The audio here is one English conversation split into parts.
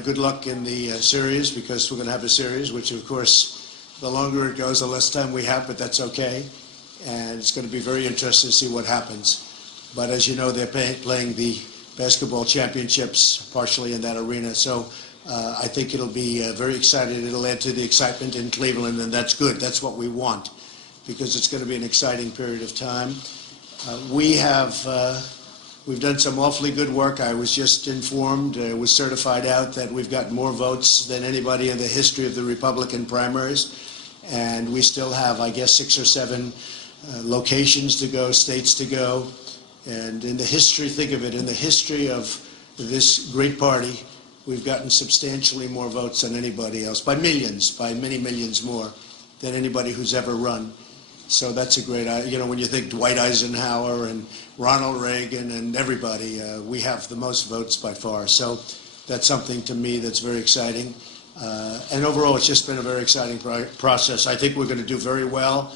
good luck in the series, because we're going to have a series, which of course, the longer it goes, the less time we have, but that's okay. And it's going to be very interesting to see what happens. But as you know, they're playing the basketball championships partially in that arena. So I think it'll be very exciting. It'll add to the excitement in Cleveland, and that's good. That's what we want, because it's going to be an exciting period of time. We've done some awfully good work. I was just informed, was certified out, that we've got more votes than anybody in the history of the Republican primaries. And we still have, I guess, 6 or 7 locations to go, states to go. And in the history, think of it, in the history of this great party, we've gotten substantially more votes than anybody else, by millions, by many millions more than anybody who's ever run. So that's a great, when you think Dwight Eisenhower and Ronald Reagan and everybody, we have the most votes by far. So that's something to me that's very exciting. And overall, it's just been a very exciting process. I think we're going to do very well.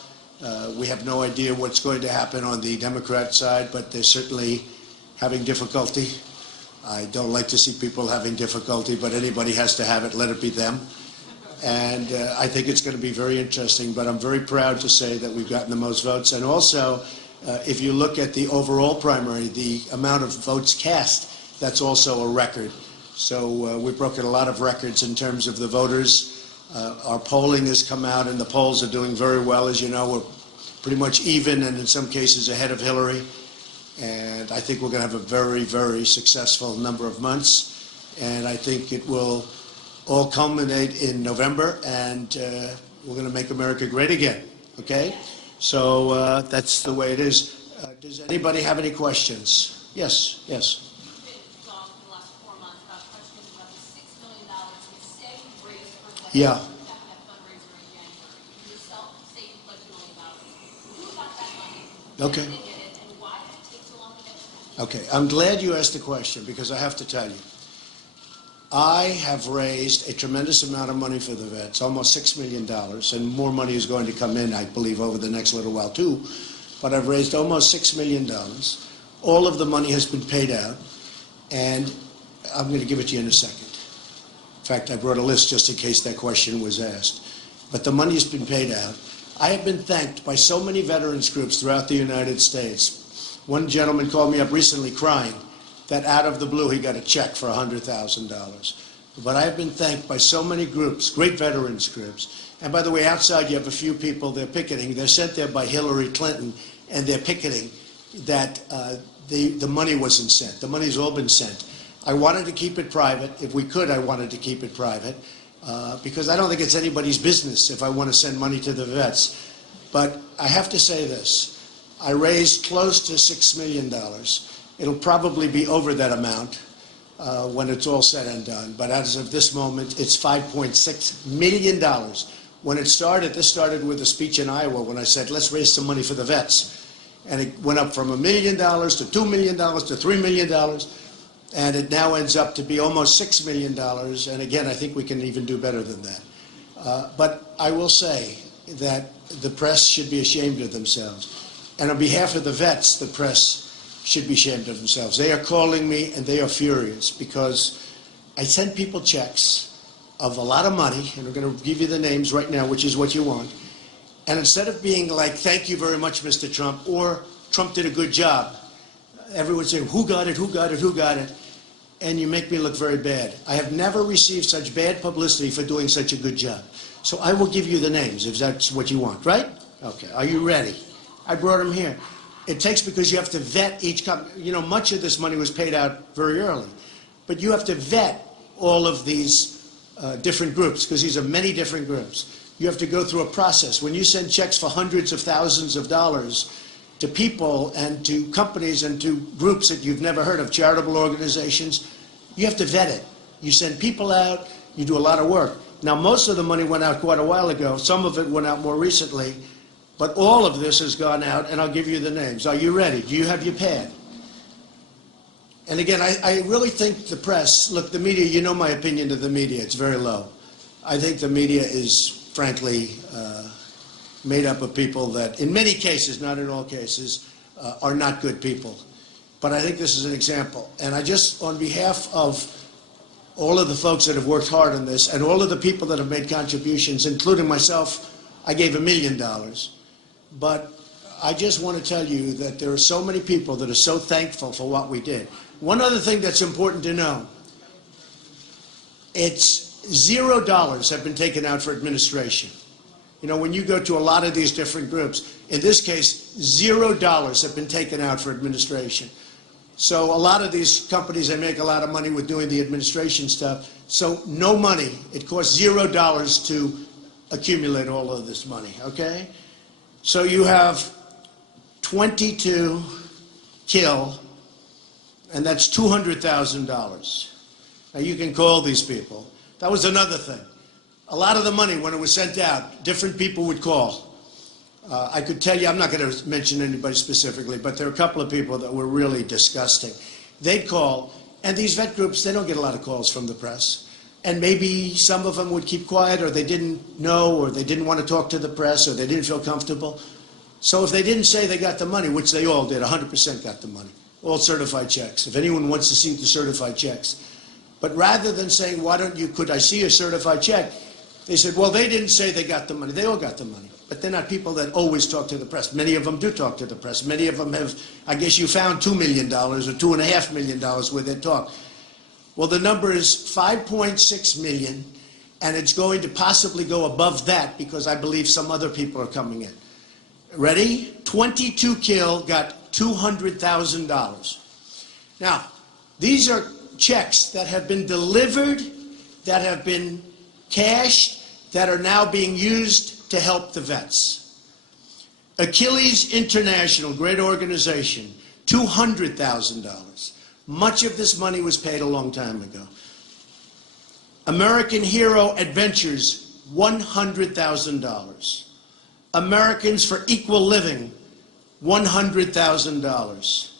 We have no idea what's going to happen on the Democrat side, but they're certainly having difficulty. I don't like to see people having difficulty, but anybody has to have it. Let it be them. And I think it's going to be very interesting, but I'm very proud to say that we've gotten the most votes. And also, if you look at the overall primary, the amount of votes cast, that's also a record. So we've broken a lot of records in terms of the voters. Our polling has come out, and the polls are doing very well. As you know, we're pretty much even, and in some cases ahead of Hillary. And I think we're going to have a very, very successful number of months. And I think it will all culminate in November, and we're going to make America great again, okay? So that's the way it is. Does anybody have any questions? Yes, yes. You've been talking the last 4 months about questions about the $6 million you say you raised for the fundraiser in January. You yourself say you pledged $1 million. Who got that money? Okay. When did they get it, and why did it take so long to get it? Okay, I'm glad you asked the question, because I have to tell you, I have raised a tremendous amount of money for the vets, almost $6 million, and more money is going to come in, I believe, over the next little while too. But I've raised almost $6 million. All of the money has been paid out, and I'm going to give it to you in a second. In fact, I brought a list just in case that question was asked. But the money has been paid out. I have been thanked by so many veterans groups throughout the United States. One gentleman called me up recently crying that out of the blue he got a check for $100,000. But I have been thanked by so many groups, great veterans groups. And by the way, outside you have a few people, they're picketing. They're sent there by Hillary Clinton, and they're picketing that the money wasn't sent. The money's all been sent. I wanted to keep it private. If we could, I wanted to keep it private, because I don't think it's anybody's business if I want to send money to the vets. But I have to say this. I raised close to $6 million. It'll probably be over that amount when it's all said and done. But as of this moment, it's $5.6 million. When it started, this started with a speech in Iowa when I said, let's raise some money for the vets. And it went up from $1 million to $2 million to $3 million. And it now ends up to be almost $6 million. And again, I think we can even do better than that. But I will say that the press should be ashamed of themselves. And on behalf of the vets, the press should be ashamed of themselves. They are calling me, and they are furious, because I send people checks of a lot of money, and we're going to give you the names right now, which is what you want. And instead of being like, thank you very much, Mr. Trump, or Trump did a good job, everyone's saying, who got it, who got it, who got it? And you make me look very bad. I have never received such bad publicity for doing such a good job. So I will give you the names, if that's what you want, right? Okay, are you ready? I brought them here. It takes, because you have to vet each company. You know, much of this money was paid out very early. But you have to vet all of these different groups, because these are many different groups. You have to go through a process. When you send checks for hundreds of thousands of dollars to people and to companies and to groups that you've never heard of, charitable organizations, you have to vet it. You send people out, you do a lot of work. Now, most of the money went out quite a while ago. Some of it went out more recently. But all of this has gone out, and I'll give you the names. Are you ready? Do you have your pad? And again, I really think the press, look, the media, you know my opinion of the media. It's very low. I think the media is, frankly, made up of people that, in many cases, not in all cases, are not good people. But I think this is an example. And I just, on behalf of all of the folks that have worked hard on this, and all of the people that have made contributions, including myself. I gave $1 million. But I just want to tell you that there are so many people that are so thankful for what we did. One other thing that's important to know, it's $0 have been taken out for administration. You know, when you go to a lot of these different groups, in this case, $0 have been taken out for administration. So a lot of these companies, they make a lot of money with doing the administration stuff. So no money. It costs $0 to accumulate all of this money, okay? So you have 22 kill, and that's $200,000. Now you can call these people. That was another thing. A lot of the money, when it was sent out, different people would call. I could tell you, I'm not going to mention anybody specifically, but there are a couple of people that were really disgusting. They'd call, and these vet groups, they don't get a lot of calls from the press. And maybe some of them would keep quiet, or they didn't know, or they didn't want to talk to the press, or they didn't feel comfortable. So if they didn't say they got the money, which they all did, 100% got the money, all certified checks. If anyone wants to see the certified checks. But rather than saying, why don't you, could I see a certified check? They said, well, they didn't say they got the money. They all got the money. But they're not people that always talk to the press. Many of them do talk to the press. Many of them have, I guess you found $2 million or $2.5 million where they talk. Well, the number is 5.6 million, and it's going to possibly go above that because I believe some other people are coming in. Ready? 22 kill got $200,000. Now, these are checks that have been delivered, that have been cashed, that are now being used to help the vets. Achilles International, great organization, $200,000. Much of this money was paid a long time ago. American Hero Adventures, $100,000. Americans for Equal Living, $100,000.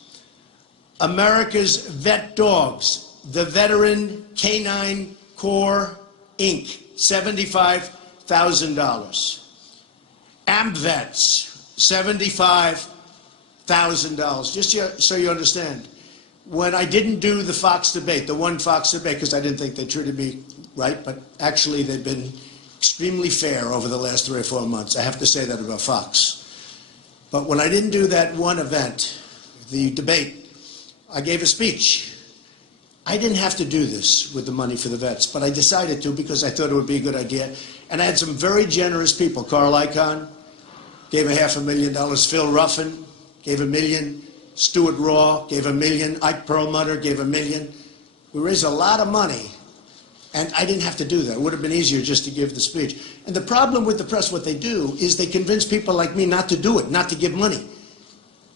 America's Vet Dogs, the Veteran Canine Corps, Inc., $75,000. AMVETS, $75,000. Just so you understand, when I didn't do the Fox debate, the one Fox debate, because I didn't think they treated me right, but actually they've been extremely fair over the last 3 or 4 months. I have to say that about Fox. But when I didn't do that one event, the debate, I gave a speech. I didn't have to do this with the money for the vets, but I decided to because I thought it would be a good idea. And I had some very generous people. Carl Icahn gave $500,000. Phil Ruffin gave $1 million. Stuart Raw gave $1 million. Ike Perlmutter gave $1 million. We raised a lot of money, and I didn't have to do that. It would have been easier just to give the speech. And the problem with the press, what they do, is they convince people like me not to do it, not to give money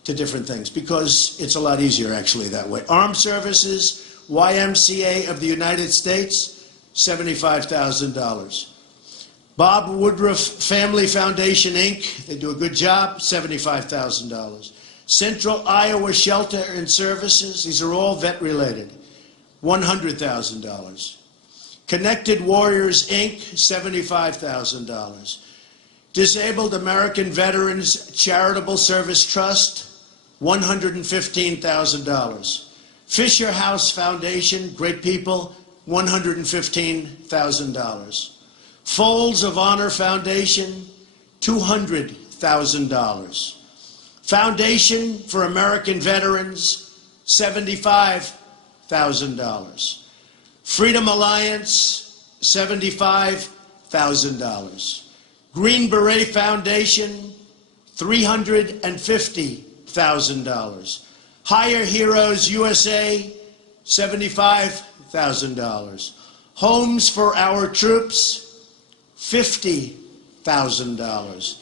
to different things, because it's a lot easier actually that way. Armed Services, YMCA of the United States, $75,000. Bob Woodruff Family Foundation, Inc., they do a good job, $75,000. Central Iowa Shelter and Services, these are all vet-related, $100,000. Connected Warriors, Inc., $75,000. Disabled American Veterans Charitable Service Trust, $115,000. Fisher House Foundation, great people, $115,000. Folds of Honor Foundation, $200,000. Foundation for American Veterans, $75,000. Freedom Alliance, $75,000. Green Beret Foundation, $350,000. Higher Heroes USA, $75,000. Homes for Our Troops, $50,000.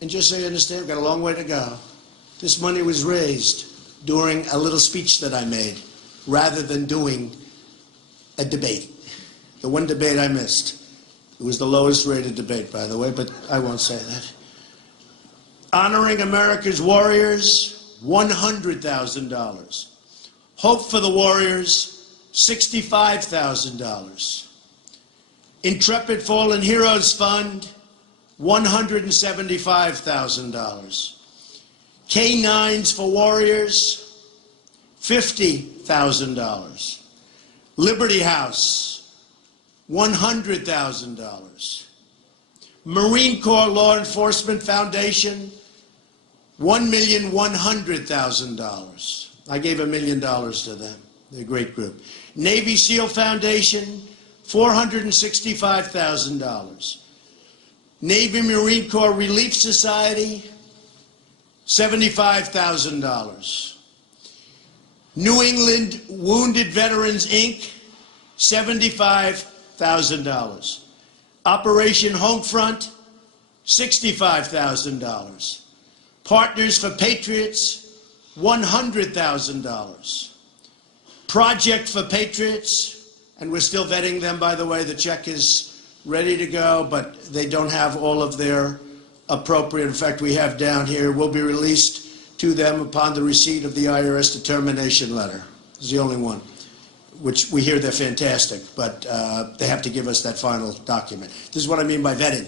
And just so you understand, we've got a long way to go. This money was raised during a little speech that I made, rather than doing a debate. The one debate I missed. It was the lowest rated debate, by the way, but I won't say that. Honoring America's Warriors, $100,000. Hope for the Warriors, $65,000. Intrepid Fallen Heroes Fund, $175,000. K9s for Warriors, $50,000. Liberty House, $100,000. Marine Corps Law Enforcement Foundation, $1,100,000. I gave $1 million to them. They're a great group. Navy SEAL Foundation, $465,000. Navy Marine Corps Relief Society, $75,000. New England Wounded Veterans, Inc., $75,000. Operation Homefront, $65,000. Partners for Patriots, $100,000. Project for Patriots, and we're still vetting them, by the way. The check is ready to go, but they don't have all of their appropriate, in fact, we have down here, will be released to them upon the receipt of the IRS determination letter. It's the only one, which we hear they're fantastic, but they have to give us that final document. This is what I mean by vetting.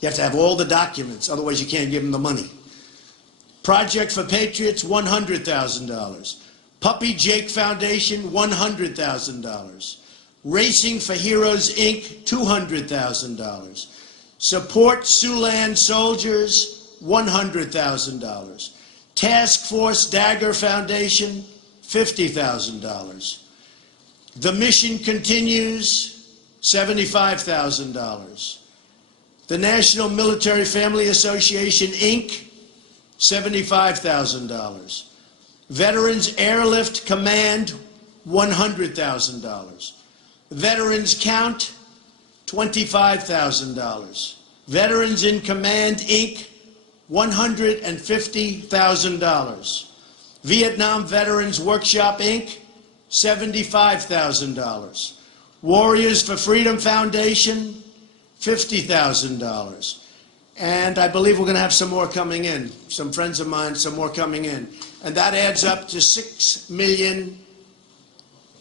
You have to have all the documents, otherwise you can't give them the money. Project for Patriots, $100,000. Puppy Jake Foundation, $100,000. Racing for Heroes, Inc., $200,000. Support Siouxland Soldiers, $100,000. Task Force Dagger Foundation, $50,000. The Mission Continues, $75,000. The National Military Family Association, Inc., $75,000. Veterans Airlift Command, $100,000. Veterans Count, $25,000. Veterans in Command, Inc., $150,000. Vietnam Veterans Workshop, Inc., $75,000. Warriors for Freedom Foundation, $50,000. And I believe we're going to have some more coming in. Some friends of mine, some more coming in. And that adds up to $6 million.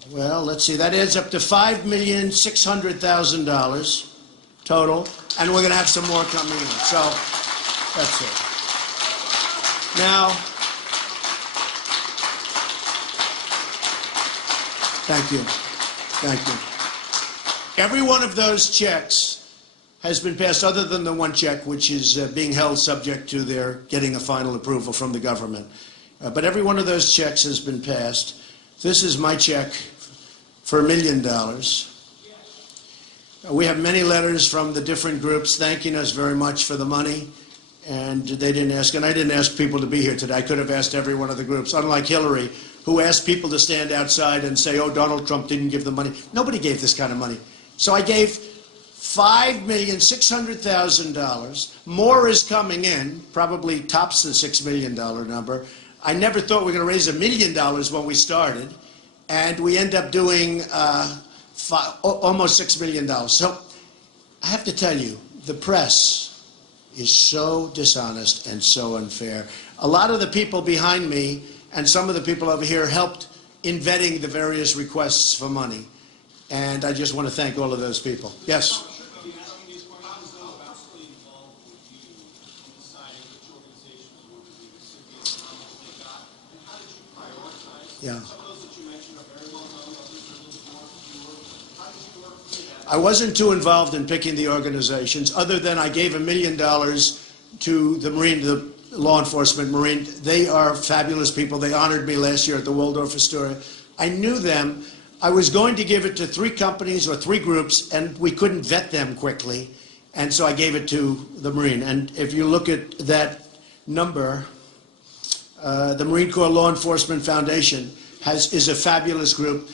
Well, let's see. That adds up to $5,600,000 total. And we're going to have some more coming in. So that's it. Now, thank you. Thank you. Every one of those checks has been passed, other than the one check, which is being held subject to their getting a final approval from the government. But every one of those checks has been passed. This is my check for $1 million. We have many letters from the different groups thanking us very much for the money. And they didn't ask, and I didn't ask people to be here today. I could have asked every one of the groups, unlike Hillary, who asked people to stand outside and say, oh, Donald Trump didn't give the money. Nobody gave this kind of money. So I gave $5,600,000. More is coming in, probably tops the $6 million number. I never thought we were going to raise $1 million when we started, and we end up doing almost $6 million. So I have to tell you, the press is so dishonest and so unfair. A lot of the people behind me and some of the people over here helped in vetting the various requests for money. And I just want to thank all of those people. Yes? Yeah. I wasn't too involved in picking the organizations, other than I gave $1 million to the law enforcement Marine. They are fabulous people. They honored me last year at the Waldorf Astoria. I knew them. I was going to give it to 3 companies or 3 groups, and we couldn't vet them quickly, and so I gave it to the Marine. And if you look at that number, the Marine Corps Law Enforcement Foundation is a fabulous group,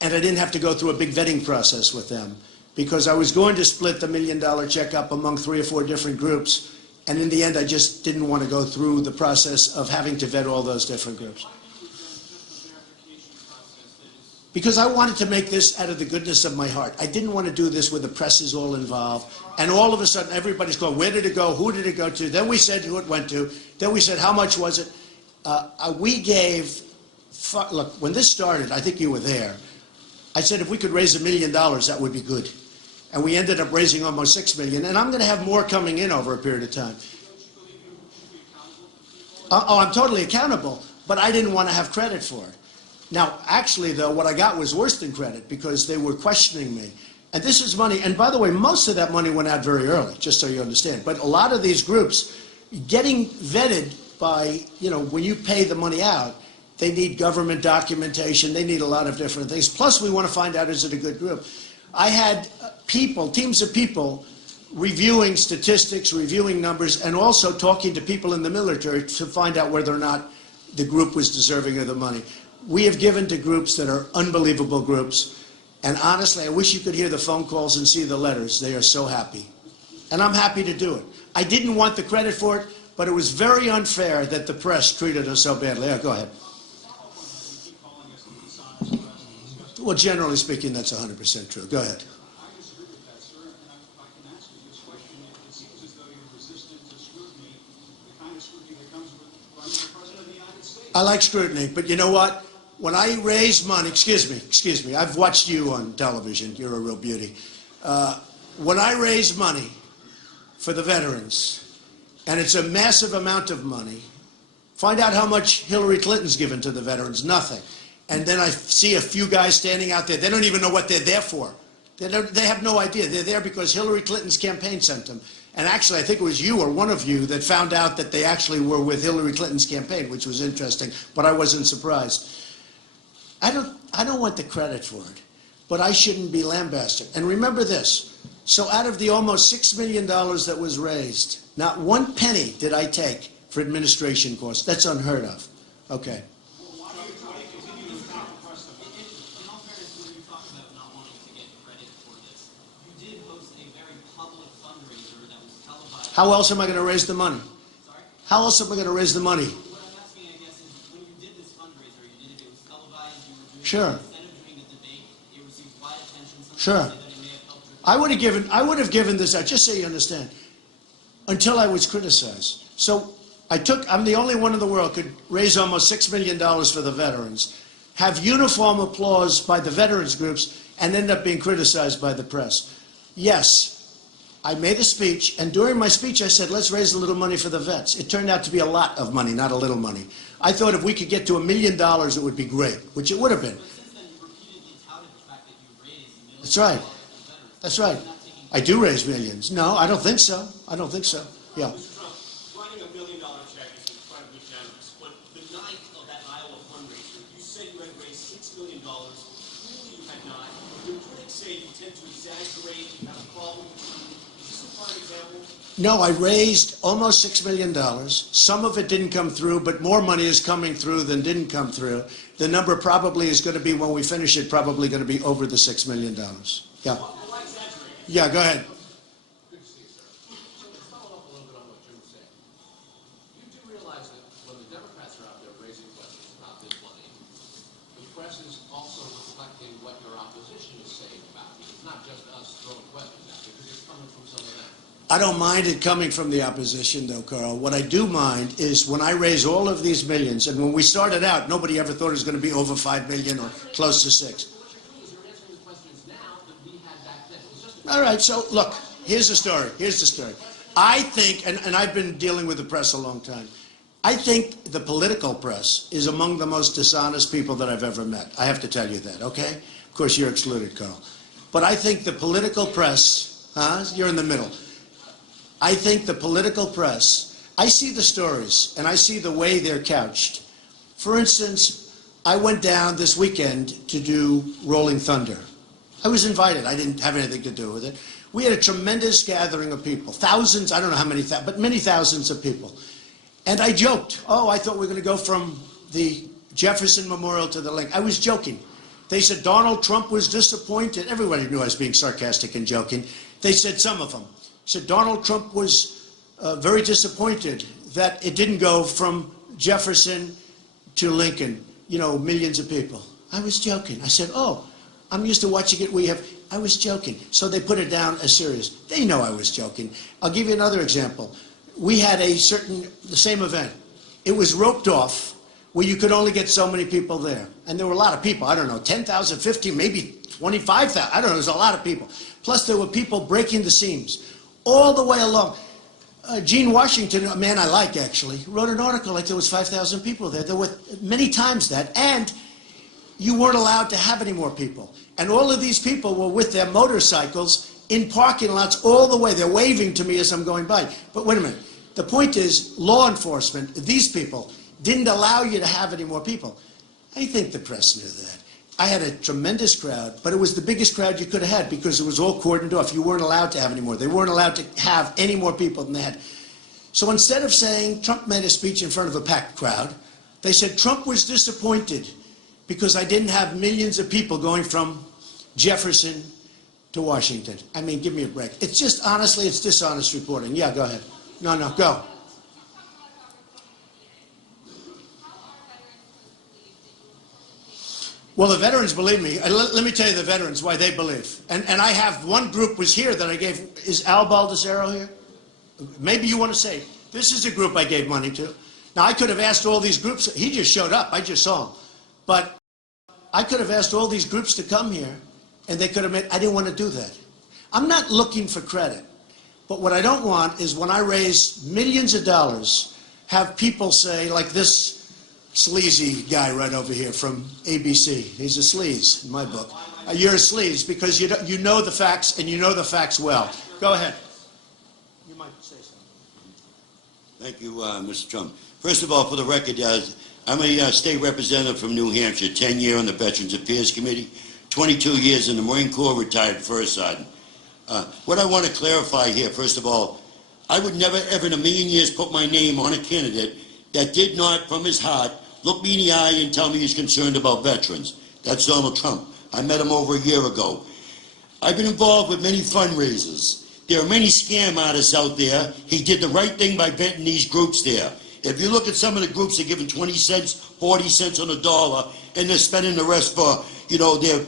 and I didn't have to go through a big vetting process with them, because I was going to split the $1 million check up among 3 or 4 different groups, and in the end I just didn't want to go through the process of having to vet all those different groups. Because I wanted to make this out of the goodness of my heart. I didn't want to do this where the press is all involved, and all of a sudden everybody's going, where did it go, who did it go to? Then we said who it went to, then we said how much was it. We gave, look, when this started, I think you were there, I said if we could raise $1 million, that would be good. And we ended up raising almost $6 million, and I'm going to have more coming in over a period of time. Oh, I'm totally accountable, but I didn't want to have credit for it. Now, actually, though, what I got was worse than credit because they were questioning me. And this is money, and by the way, most of that money went out very early, just so you understand. But a lot of these groups, getting vetted by, when you pay the money out, they need government documentation, they need a lot of different things. Plus, we want to find out, is it a good group? I had teams of people reviewing statistics, reviewing numbers, and also talking to people in the military to find out whether or not the group was deserving of the money. We have given to groups that are unbelievable groups, and honestly, I wish you could hear the phone calls and see the letters. They are so happy. And I'm happy to do it. I didn't want the credit for it, but it was very unfair that the press treated us so badly. Yeah, go ahead. Well, generally speaking, that's 100% true. Go ahead. I disagree with that, sir, and if I can ask you this question, it seems as though you're resistant to scrutiny, the kind of scrutiny that comes with running for President of the United States. I like scrutiny, but you know what? When I raise money, excuse me, I've watched you on television. You're a real beauty. When I raise money for the veterans, and it's a massive amount of money, find out how much Hillary Clinton's given to the veterans. Nothing. And then I see a few guys standing out there. They don't even know what they're there for. They have no idea. They're there because Hillary Clinton's campaign sent them. And actually, I think it was you or one of you that found out that they actually were with Hillary Clinton's campaign, which was interesting, but I wasn't surprised. I don't want the credit for it, but I shouldn't be lambasted. And remember this. So out of the almost $6 million that was raised, not one penny did I take for administration costs. That's unheard of. Okay. In all fairness, when you talk about not wanting to get credit for this, you did host a very public fundraiser that was televised. How else am I going to raise the money? Sorry? How else am I going to raise the money? What I'm asking, I guess, is when you did this fundraiser, it was televised, you were doing Sure. it instead of doing a debate, it received wide attention. Some Sure. say that it may have helped your I would have given this out, just so you understand, until I was criticized. So I'm the only one in the world could raise almost $6 million for the veterans, have uniform applause by the veterans groups, and end up being criticized by the press. Yes, I made a speech, and during my speech I said, let's raise a little money for the vets. It turned out to be a lot of money, not a little money. I thought if we could get to $1 million, it would be great, which it would have been. But since then, you repeatedly touted the fact that you raised millions That's right. of dollars for veterans. That's right. I do raise millions. No, I don't think so. I don't think so. Yeah. Mr. Trump, writing $1 million check is incredibly generous, but the night of that Iowa fundraiser, you said you had raised $6 million. Clearly you had not. Your critics say you tend to exaggerate, you have a problem with truth. Is this a prime example? No, I raised almost $6 million. Some of it didn't come through, but more money is coming through than didn't come through. The number probably is going to be, when we finish it, probably going to be over the $6 million. Yeah. Why exaggerate? Yeah, go ahead. Good to see you, sir. So let's follow up a little bit on what Jim was saying. You do realize that when the Democrats are out there raising questions about this money, the press is also reflecting what your opposition is saying about it. It's not just us throwing questions out there, because it's coming from some of them. I don't mind it coming from the opposition, though, Carl. What I do mind is when I raise all of these millions, and when we started out, nobody ever thought it was going to be over 5 million or close to 6. So what you're doing is you're answering the questions now that we had back then. It's just All right, so look, here's the story. Here's the story. I think, and I've been dealing with the press a long time, I think the political press is among the most dishonest people that I've ever met. I have to tell you that, okay? Of course, you're excluded, Carl. But I think the political press, you're in the middle. I think the political press, I see the stories, and I see the way they're couched. For instance, I went down this weekend to do Rolling Thunder. I was invited. I didn't have anything to do with it. We had a tremendous gathering of people. Thousands, I don't know how many, but many thousands of people. And I joked, I thought we were going to go from the Jefferson Memorial to the Lincoln. I was joking. They said Donald Trump was disappointed. Everybody knew I was being sarcastic and joking. They said, some of them said Donald Trump was very disappointed that it didn't go from Jefferson to Lincoln, millions of people. I was joking. I said, I'm used to watching it. I was joking. So they put it down as serious. They know I was joking. I'll give you another example. We had the same event. It was roped off where you could only get so many people there. And there were a lot of people. I don't know, 10,000, 15, maybe 25,000. I don't know, there's a lot of people. Plus there were people breaking the seams all the way along. Gene Washington, a man I like actually, wrote an article like there was 5,000 people there. There were many times that. And you weren't allowed to have any more people. And all of these people were with their motorcycles in parking lots all the way. They're waving to me as I'm going by. But wait a minute. The point is, law enforcement, these people, didn't allow you to have any more people. I think the press knew that. I had a tremendous crowd, but it was the biggest crowd you could have had because it was all cordoned off. You weren't allowed to have any more. They weren't allowed to have any more people than they had. So instead of saying Trump made a speech in front of a packed crowd, they said Trump was disappointed because I didn't have millions of people going from Jefferson to Washington. I mean, give me a break. It's just, honestly, it's dishonest reporting. Yeah, go ahead. No, go. Well, the veterans believe me. Let me tell you the veterans why they believe. And I have one group was here that I gave. Is Al Baldessero here? Maybe you want to say, this is a group I gave money to. Now, I could have asked all these groups. He just showed up. I just saw him. But I could have asked all these groups to come here, and they could have made. I didn't want to do that. I'm not looking for credit. But what I don't want is when I raise millions of dollars, have people say, like this sleazy guy right over here from ABC. He's a sleaze in my book. You're a sleaze because you know the facts and you know the facts well. Go ahead. You might say something. Thank you, Mr. Trump. First of all, for the record, I'm a state representative from New Hampshire, 10 years on the Veterans Affairs Committee, 22 years in the Marine Corps, retired First Sergeant. What I want to clarify here, first of all, I would never, ever in a million years put my name on a candidate that did not, from his heart, look me in the eye and tell me he's concerned about veterans. That's Donald Trump. I met him over a year ago. I've been involved with many fundraisers. There are many scam artists out there. He did the right thing by vetting these groups there. If you look at some of the groups, they're giving 20 cents, 40 cents on the dollar, and they're spending the rest for, their,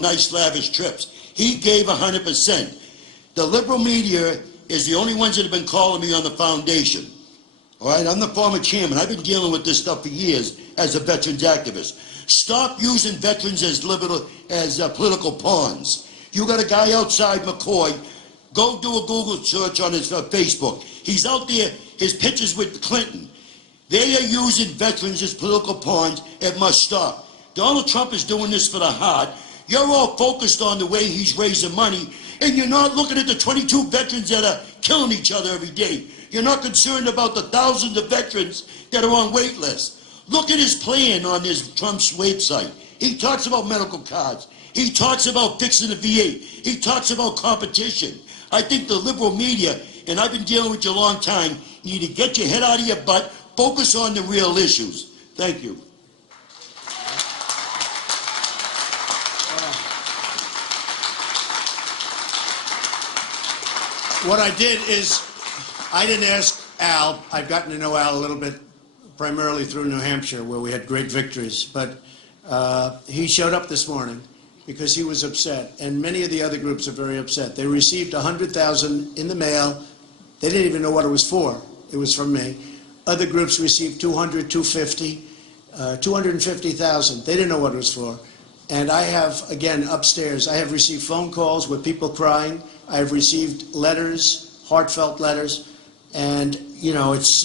nice lavish trips. He gave 100%. The liberal media is the only ones that have been calling me on the foundation. All right, I'm the former chairman. I've been dealing with this stuff for years as a veterans activist. Stop using veterans as political pawns. You got a guy outside McCoy. Go do a Google search on his Facebook. He's out there, his pictures with Clinton. They are using veterans as political pawns. It must stop. Donald Trump is doing this for the heart. You're all focused on the way he's raising money, and you're not looking at the 22 veterans that are killing each other every day. You're not concerned about the thousands of veterans that are on wait lists. Look at his plan on his Trump's website. He talks about medical cards. He talks about fixing the VA. He talks about competition. I think the liberal media, and I've been dealing with you a long time, you need to get your head out of your butt, focus on the real issues. Thank you. What I did is, I didn't ask Al. I've gotten to know Al a little bit, primarily through New Hampshire, where we had great victories. But he showed up this morning because he was upset, and many of the other groups are very upset. They received $100,000 in the mail. They didn't even know what it was for. It was from me. Other groups received $200,000, $250,000, $250,000. They didn't know what it was for. And I have, again, upstairs, I have received phone calls with people crying. I have received letters, heartfelt letters. And, it's,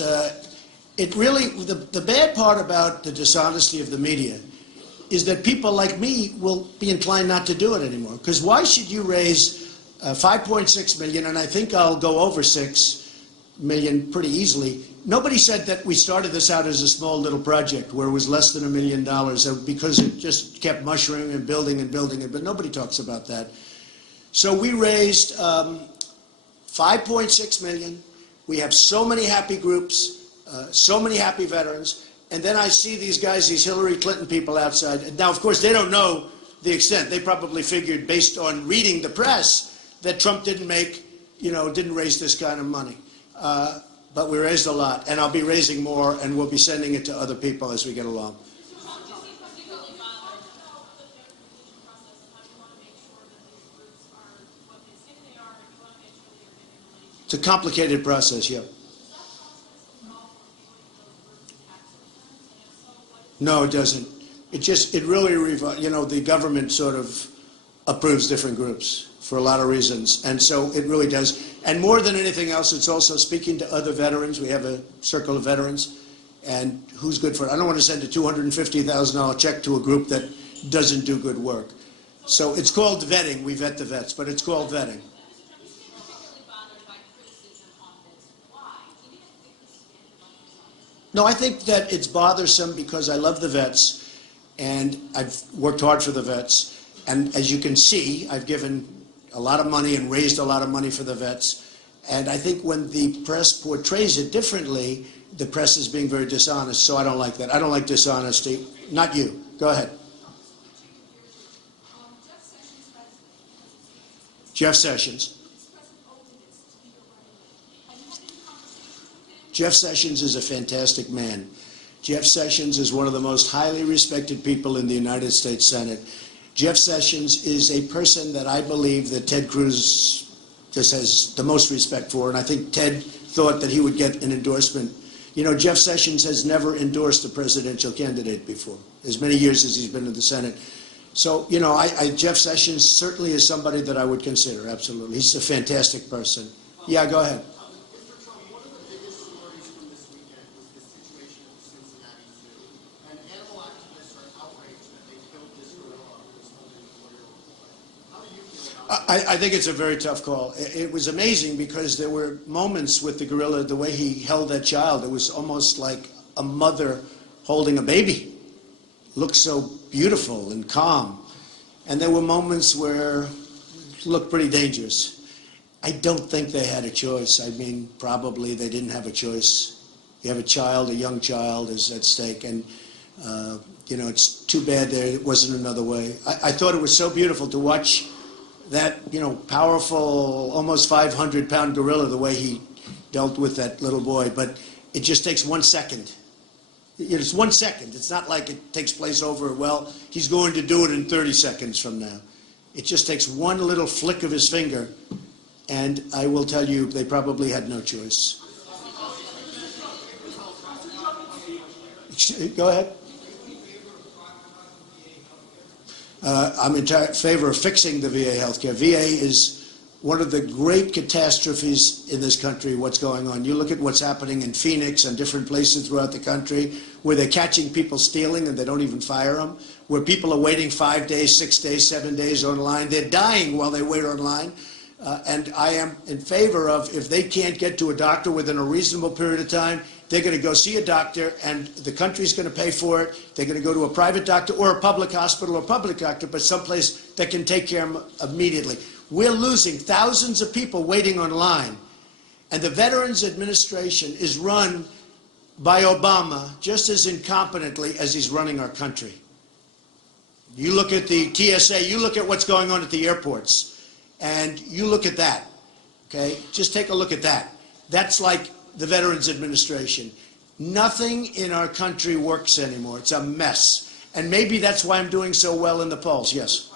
it really, the bad part about the dishonesty of the media is that people like me will be inclined not to do it anymore. Because why should you raise $5.6 million, and I think I'll go over $6 million pretty easily. Nobody said that we started this out as a small little project where it was less than $1 million because it just kept mushrooming and building and building it, but nobody talks about that. So we raised $5.6 million. We have so many happy groups, so many happy veterans. And then I see these guys, these Hillary Clinton people outside. Now, of course, they don't know the extent. They probably figured, based on reading the press, that Trump didn't raise this kind of money. But we raised a lot, and I'll be raising more, and we'll be sending it to other people as we get along. It's a complicated process, yeah. No, it doesn't. It really, the government sort of approves different groups for a lot of reasons. And so it really does. And more than anything else, it's also speaking to other veterans. We have a circle of veterans. And who's good for it? I don't want to send a $250,000 check to a group that doesn't do good work. So it's called vetting. We vet the vets, but it's called vetting. Mr. Trump, you seem particularly bothered by criticism on this. Why? Do you think this is expanded on this? No, I think that it's bothersome because I love the vets, and I've worked hard for the vets. And as you can see, I've given a lot of money and raised a lot of money for the vets. And I think when the press portrays it differently, the press is being very dishonest. So I don't like that. I don't like dishonesty. Not you. Go ahead. Jeff Sessions. Jeff Sessions is a fantastic man. Jeff Sessions is one of the most highly respected people in the United States Senate. Jeff Sessions is a person that I believe that Ted Cruz just has the most respect for, and I think Ted thought that he would get an endorsement. You know, Jeff Sessions has never endorsed a presidential candidate before, as many years as he's been in the Senate. So, you know, Jeff Sessions certainly is somebody that I would consider, absolutely. He's a fantastic person. Yeah, go ahead. Mr. Trump, one of the biggest stories from this weekend was the situation at the Cincinnati Zoo. And animal activists are outraged that they killed this gorilla who was holding a 4-year-old boy. How do you feel about that? I think it's a very tough call. It was amazing because there were moments with the gorilla, the way he held that child. It was almost like a mother holding a baby. Looked so beautiful and calm. And there were moments where it looked pretty dangerous. I don't think they had a choice. I mean, probably they didn't have a choice. You have a child, a young child is at stake, and you know, it's too bad there wasn't another way. I thought it was so beautiful to watch that, you know, powerful, almost 500-pound gorilla, the way he dealt with that little boy. But it just takes 1 second. It's 1 second. It's not like it takes place over, well, he's going to do it in 30 seconds from now. It just takes one little flick of his finger, and I will tell you, they probably had no choice. Go ahead. I'm in favor of fixing the VA healthcare. VA is one of the great catastrophes in this country, what's going on. You look at what's happening in Phoenix and different places throughout the country where they're catching people stealing and they don't even fire them, where people are waiting 5 days, 6 days, 7 days online. They're dying while they wait online. And I am in favor of, if they can't get to a doctor within a reasonable period of time, they're going to go see a doctor and the country's going to pay for it. They're going to go to a private doctor or a public hospital or public doctor, but someplace that can take care of them immediately. We're losing thousands of people waiting online. And the Veterans Administration is run by Obama just as incompetently as he's running our country. You look at the TSA, you look at what's going on at the airports, and you look at that, okay? Just take a look at that. That's like the Veterans Administration. Nothing in our country works anymore. It's a mess. And maybe that's why I'm doing so well in the polls. Yes?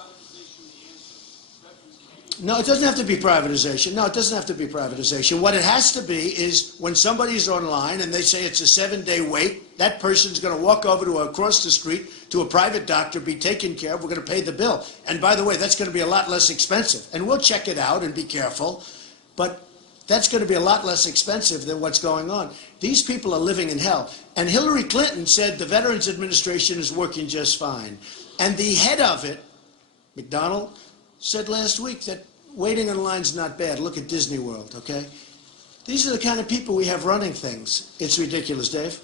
No, it doesn't have to be privatization. No, it doesn't have to be privatization. What it has to be is when somebody's online and they say it's a 7-day wait, that person's going to walk over to across the street to a private doctor, be taken care of. We're going to pay the bill. And by the way, that's going to be a lot less expensive. And we'll check it out and be careful. But that's going to be a lot less expensive than what's going on. These people are living in hell. And Hillary Clinton said the Veterans Administration is working just fine. And the head of it, McDonald, said last week that waiting in line's not bad. Look at Disney World, okay? These are the kind of people we have running things. It's ridiculous, Dave.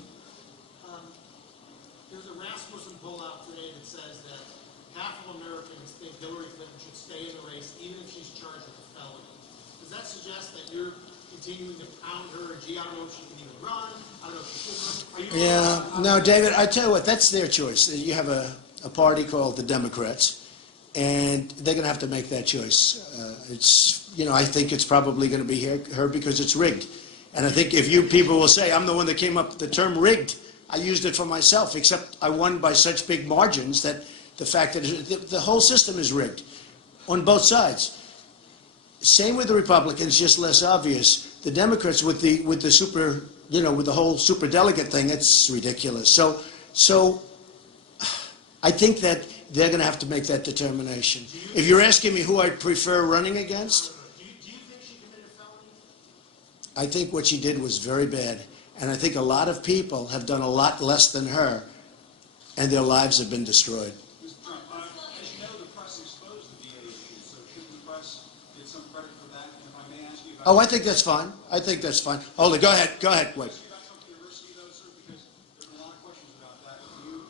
There's a Rasmussen poll out today that says that half of Americans think Hillary Clinton should stay in the race even if she's charged with a felony. Does that suggest that you're continuing to pound her? Gee, I don't know if she can even run. I don't know if she can run. Yeah, no, David, I tell you what, that's their choice. You have a party called the Democrats, and they're going to have to make that choice. It's, you know, I think it's probably going to be her because it's rigged. And I think if you people will say, I'm the one that came up with the term rigged, I used it for myself, except I won by such big margins that the fact that the whole system is rigged on both sides. Same with the Republicans, just less obvious. The Democrats with the super, you know, with the whole super delegate thing, it's ridiculous. So I think that they're going to have to make that determination. If you're asking me who I prefer running against, Do you think she committed a felony? I think what she did was very bad. And I think a lot of people have done a lot less than her, and their lives have been destroyed. Mr. Trump, get some credit for that, and if I may ask you about. Oh, I think that's fine. I think that's fine. Hold it. Go ahead. Go ahead. Wait. Ask you about Trump University, though, sir, because there are a lot of questions about that. You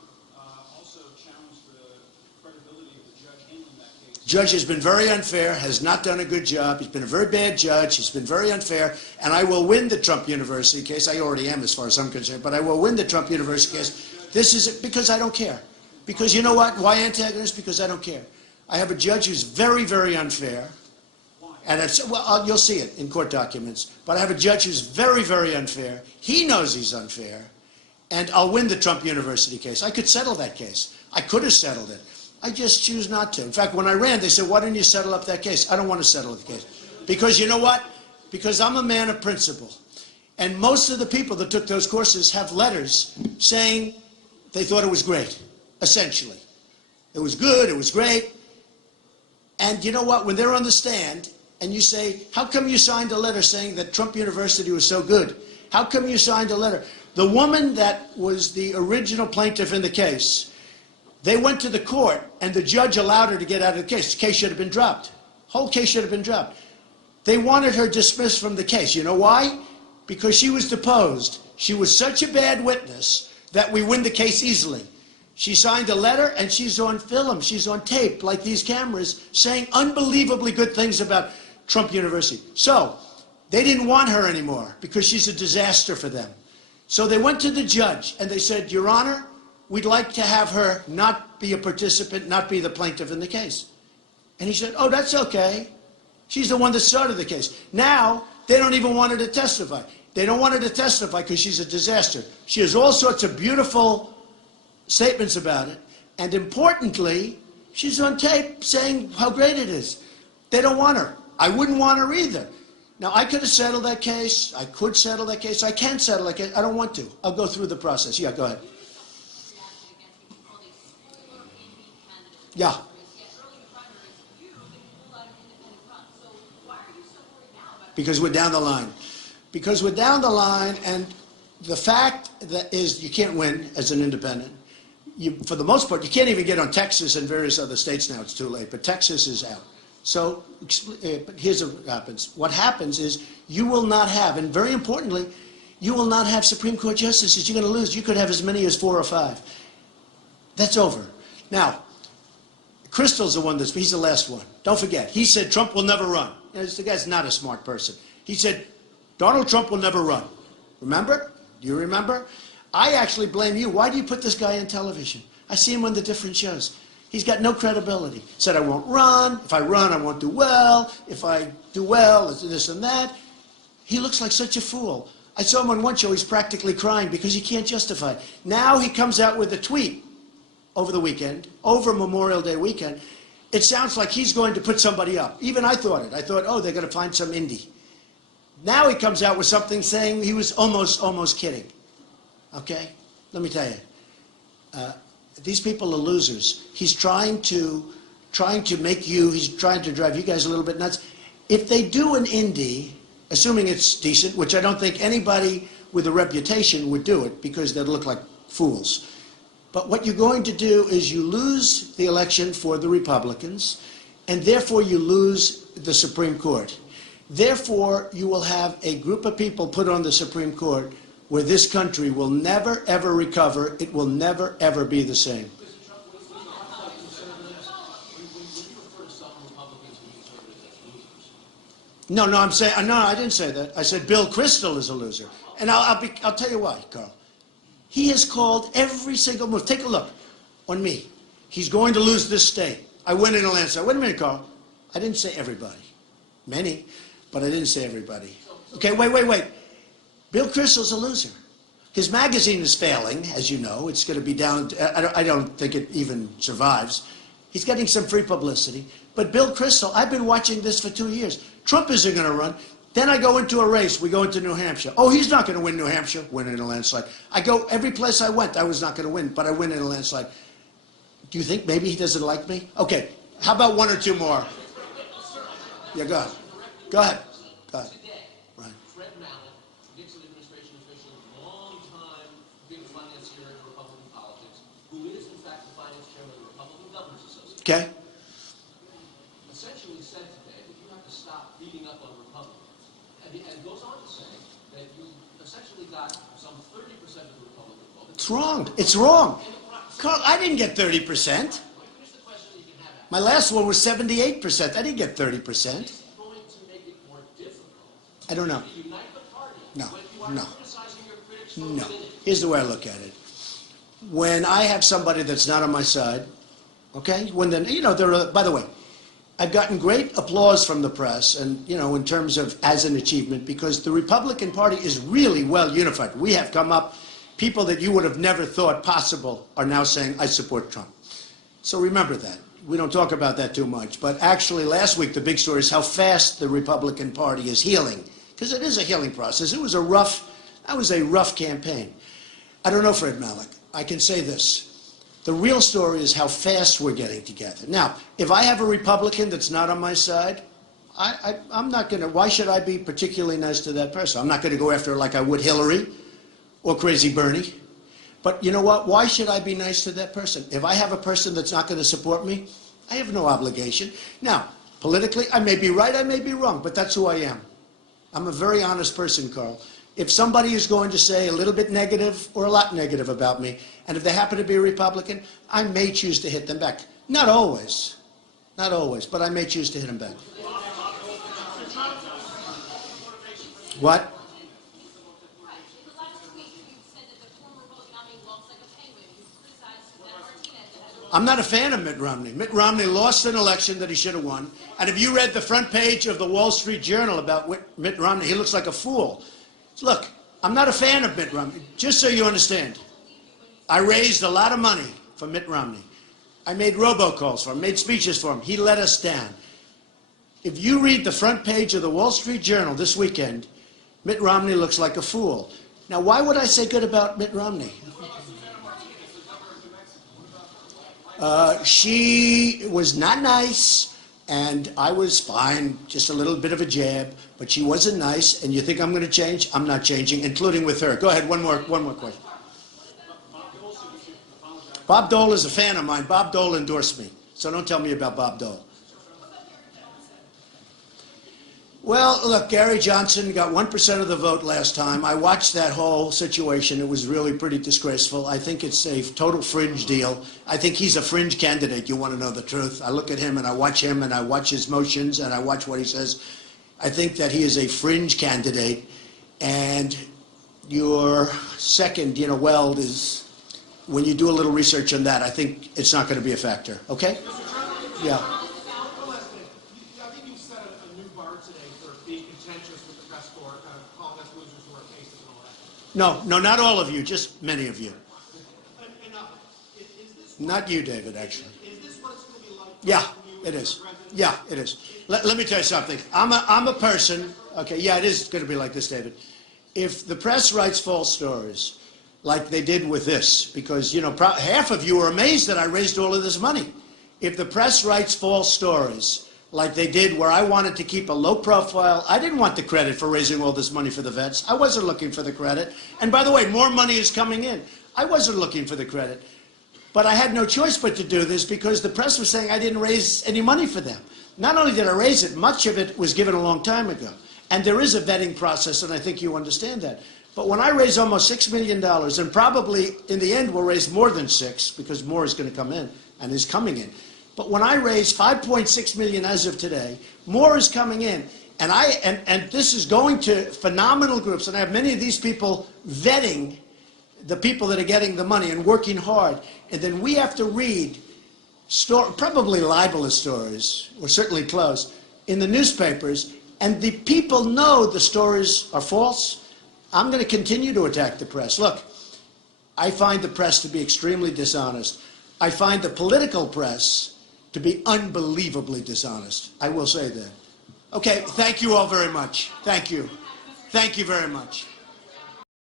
also challenged the credibility of the judge handling that case. Judge has been very unfair, has not done a good job. He's been a very bad judge. He's been very unfair. And I will win the Trump University case. I already am as far as I'm concerned, but I will win the Trump University case. This is because I don't care. Because you know what? Why antagonist? Because I don't care. I have a judge who's very, very unfair. And you'll see it in court documents. But I have a judge who's very, very unfair. He knows he's unfair. And I'll win the Trump University case. I could settle that case. I could have settled it. I just choose not to. In fact, when I ran, they said, why didn't you settle up that case? I don't want to settle the case. Because you know what? Because I'm a man of principle. And most of the people that took those courses have letters saying they thought it was great, essentially. It was good, it was great. And you know what? When they're on the stand and you say, how come you signed a letter saying that Trump University was so good? How come you signed a letter? The woman that was the original plaintiff in the case, they went to the court and the judge allowed her to get out of the case. The case should have been dropped. Whole case should have been dropped. They wanted her dismissed from the case. You know why? Because she was deposed. She was such a bad witness that we win the case easily. She signed a letter and she's on film, she's on tape, like these cameras, saying unbelievably good things about Trump University. So they didn't want her anymore because she's a disaster for them. So they went to the judge and they said, Your Honor, we'd like to have her not be a participant, not be the plaintiff in the case. And he said, oh, that's okay. She's the one that started the case. Now, they don't even want her to testify. They don't want her to testify because she's a disaster. She has all sorts of beautiful statements about it. And importantly, she's on tape saying how great it is. They don't want her. I wouldn't want her either. Now, I could have settled that case. I could settle that case. I can settle that case. I don't want to. I'll go through the process. Yeah, go ahead. Yeah. Because we're down the line. Because we're down the line, and the fact that is you can't win as an independent. For the most part, you can't even get on Texas and various other states now. It's too late. But Texas is out. So, but here's what happens. What happens is you will not have, and very importantly, you will not have Supreme Court justices. You're going to lose. You could have as many as 4 or 5. That's over. Now, Kristol's the one he's the last one. Don't forget. He said Trump will never run. You know, the guy's not a smart person. He said Donald Trump will never run. Remember? Do you remember? I actually blame you. Why do you put this guy on television? I see him on the different shows. He's got no credibility. Said I won't run. If I run, I won't do well. If I do well, it's this and that. He looks like such a fool. I saw him on one show. He's practically crying because he can't justify it. Now he comes out with a tweet over the weekend, over Memorial Day weekend. It sounds like he's going to put somebody up. Even I thought it. I thought, oh, they're going to find some indie. Now he comes out with something saying he was almost kidding. Okay? Let me tell you. These people are losers. He's trying to make you, he's trying to drive you guys a little bit nuts. If they do an indie, assuming it's decent, which I don't think anybody with a reputation would do it because they'd look like fools. But what you're going to do is you lose the election for the Republicans, and therefore you lose the Supreme Court. Therefore, you will have a group of people put on the Supreme Court where this country will never, ever recover. It will never, ever be the same. No, I'm saying, no, I didn't say that. I said Bill Kristol is a loser. And I'll tell you why, Carl. He has called every single move. Take a look on me. He's going to lose this state. I win in a landslide. Wait a minute, Carl. I didn't say everybody. Many, but I didn't say everybody. Okay, wait. Bill Kristol's a loser. His magazine is failing, as you know. It's going to be down. I don't think it even survives. He's getting some free publicity. But Bill Kristol, I've been watching this for 2 years. Trump isn't going to run. Then I go into a race. We go into New Hampshire. Oh, he's not going to win New Hampshire. Win in a landslide. I go every place I went. I was not going to win, but I win in a landslide. Do you think maybe he doesn't like me? Okay. How about 1 or 2 more? Yeah, go ahead. Go ahead. Right. Fred Mallet, Nixon administration official, long-time big financier in Republican politics, who is in fact the finance chairman of the Republican Governors Association. Okay. Essentially said today that you have to stop beating up on Republicans. And it goes on to say that you essentially got some 30% of the Republican vote. It's wrong. It's wrong. Carl, I didn't get 30%. Here's the question that you can have at. My last one was 78%. I didn't get 30%. It's going to make it more difficult I don't know. to unite the party No, when you are no. criticizing your critics for No. winning. Here's the way I look at it. When I have somebody that's not on my side, okay, when then, there are, by the way, I've gotten great applause from the press and, in terms of as an achievement, because the Republican Party is really well unified. We have come up, people that you would have never thought possible are now saying, I support Trump. So remember that. We don't talk about that too much. But actually, last week, the big story is how fast the Republican Party is healing, because it is a healing process. That was a rough campaign. I don't know, Fred Malik. I can say this. The real story is how fast we're getting together. Now, if I have a Republican that's not on my side, I'm not going to, why should I be particularly nice to that person? I'm not going to go after her like I would Hillary or Crazy Bernie. But you know what? Why should I be nice to that person? If I have a person that's not going to support me, I have no obligation. Now, politically, I may be right, I may be wrong, but that's who I am. I'm a very honest person, Carl. If somebody is going to say a little bit negative or a lot negative about me, and if they happen to be a Republican, I may choose to hit them back. Not always, but I may choose to hit them back. What? Right, in the last week, you said that the former Republican nominee walks like a penguin. You criticized Suzanne Martinez. I'm not a fan of Mitt Romney. Mitt Romney lost an election that he should have won. And if you read the front page of the Wall Street Journal about Mitt Romney, he looks like a fool. Look, I'm not a fan of Mitt Romney, just so you understand. I raised a lot of money for Mitt Romney. I made robocalls for him, made speeches for him. He let us down. If you read the front page of the Wall Street Journal this weekend, Mitt Romney looks like a fool. Now, why would I say good about Mitt Romney? She was not nice, and I was fine, just a little bit of a jab, but she wasn't nice, and you think I'm going to change? I'm not changing, including with her. Go ahead, one more question. Bob Dole is a fan of mine. Bob Dole endorsed me, so don't tell me about Bob Dole. Well, look, Gary Johnson got 1% of the vote last time. I watched that whole situation. It was really pretty disgraceful. I think it's a total fringe deal. I think he's a fringe candidate, you want to know the truth. I look at him and I watch his motions and I watch what he says. I think that he is a fringe candidate. And your second, Weld, is, when you do a little research on that, I think it's not going to be a factor. Okay? Yeah. I think you've set a new bar today for being contentious with the press corps, calling us losers who are cases and all that. No, not all of you, just many of you. Enough. Is this Not you, David, actually. Is this what it's going to be like? Yeah, for you it as is. president? Yeah, it is. Let me tell you something. I'm a person, okay, yeah, it is going to be like this, David. If the press writes false stories, like they did with this, because, half of you are amazed that I raised all of this money. If the press writes false stories, like they did where I wanted to keep a low profile, I didn't want the credit for raising all this money for the vets. I wasn't looking for the credit. And by the way, more money is coming in. I wasn't looking for the credit. But I had no choice but to do this because the press was saying I didn't raise any money for them. Not only did I raise it, much of it was given a long time ago. And there is a vetting process, and I think you understand that. But when I raise almost $6 million, and probably in the end we'll raise more than 6 because more is going to come in and is coming in. But when I raise 5.6 million as of today, more is coming in. And this is going to phenomenal groups, and I have many of these people vetting the people that are getting the money and working hard. And then we have to read probably libelous stories, or certainly close, in the newspapers, and the people know the stories are false. I'm going to continue to attack the press. Look, I find the press to be extremely dishonest. I find the political press to be unbelievably dishonest. I will say that. Okay, thank you all very much. Thank you. Thank you very much.